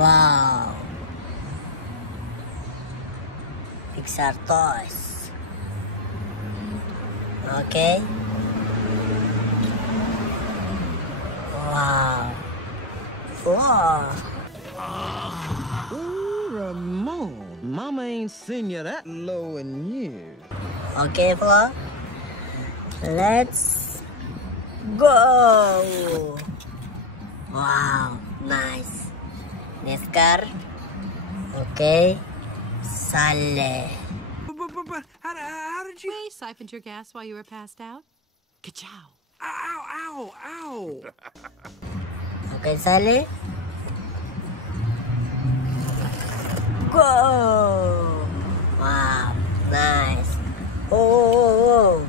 Wow. Pixar toys. Okay. Wow. Wow. Ooh, Ramon. Mama ain't seen you that low in years. Okay, Flo. Let's go. Wow, nice. Next car. Okay. Sale. But how did you... We siphoned your gas while you were passed out. Ka-chow. Ow, ow, ow. Okay, sale. Go. Wow, nice. Oh.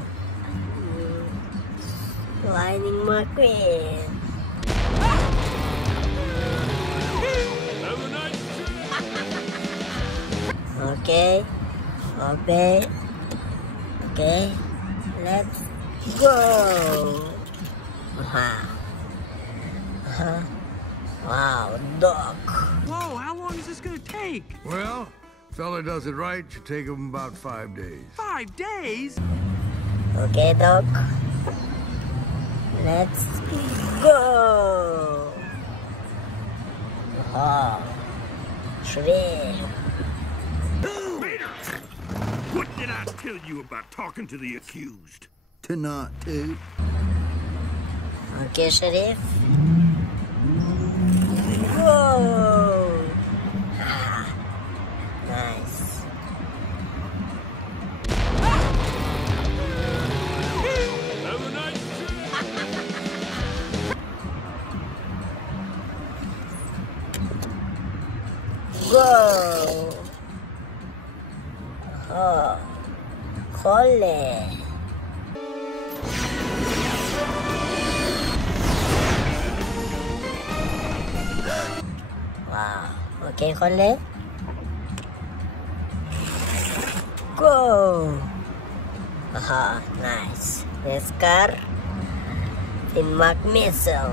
Lightning McQueen. Okay. Okay. Okay. Let's go. Wow, dog. Whoa, how long is this gonna take? Well, fella does it right, should take him about 5 days. 5 days? Okay, dog. Let's go. Oh, shrimp. What did I tell you about talking to the accused? To not to. Okay, Sheriff. Go. Nice. Go. Oh, Cole. Wow. Okay, Cole. Go. Aha, nice. Next car. In McMissile.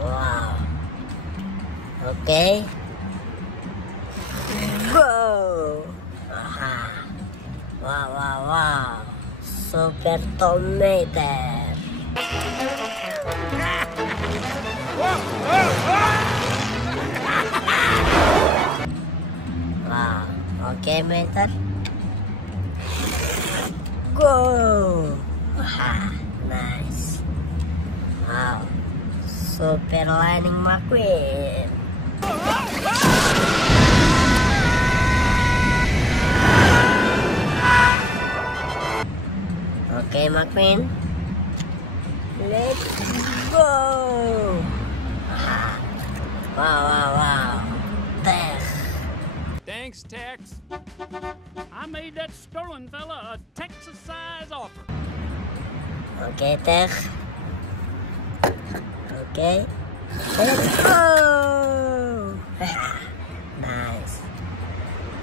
Wow. Okay. Go. Aha. Wow, wow, wow. Super tomato. Wow. Okay, Mater. Go. Aha. Nice. Wow. Super Lightning McQueen. Okay, McQueen. Let's go. Aha. Wow, wow, wow. Tech. Thanks, Tex. I made that stolen fella a Texas-size offer. Okay, Tech. Okay. Let's go. Nice.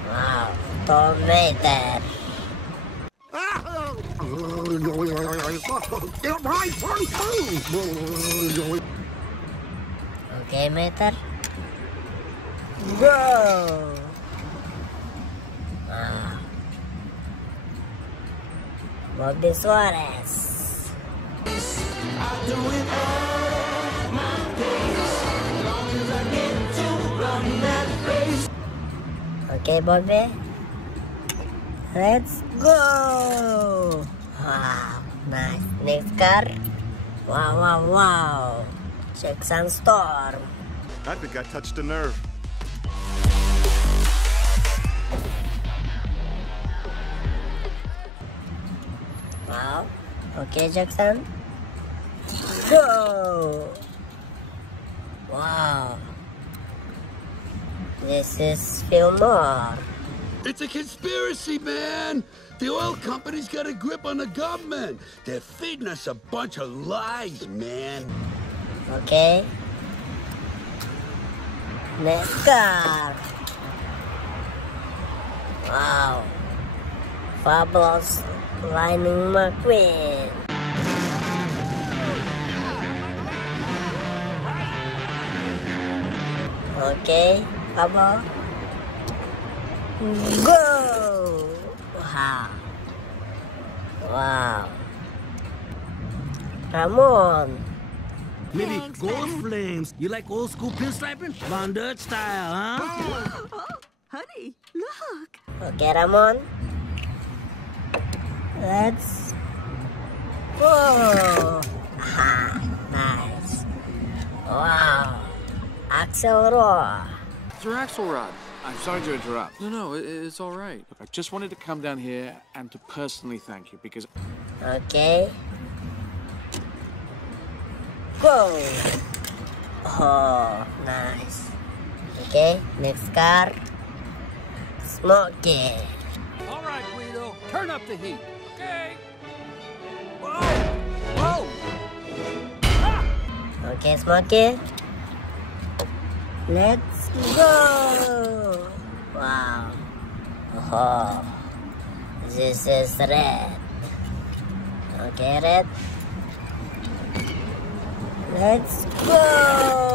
Wow. Tomato. Okay, Meter. Go. Wow. Bobby Suarez. Okay, Bobby. Let's go. Wow, nice. Next car. Wow, wow, wow. Jackson Storm. I think I touched a nerve. Wow. Okay, Jackson. Go. Wow. This is Fillmore. It's a conspiracy, man! The oil company's got a grip on the government. They're feeding us a bunch of lies, man. Okay. Next car. Wow. Fabulous Lightning McQueen. Okay, Pablo. Go! Wow. Wow. Ramon. Maybe Thanks, gold man. flames. You like old school pinstriping? Von Dutch style, huh? Honey, look. Okay, Ramon. Let's go. Ah, nice. Wow. Axel roar. It's your Axelrod. I'm sorry to interrupt. No, it's all right. Look, I just wanted to come down here and to personally thank you because... Okay. Go. Oh, nice. Okay, next car. Smokey. All right, Guido, turn up the heat. Okay. Whoa! Whoa! Okay, Smokey. Let's go. Wow. Oh, this is red. Okay, red. Let's go.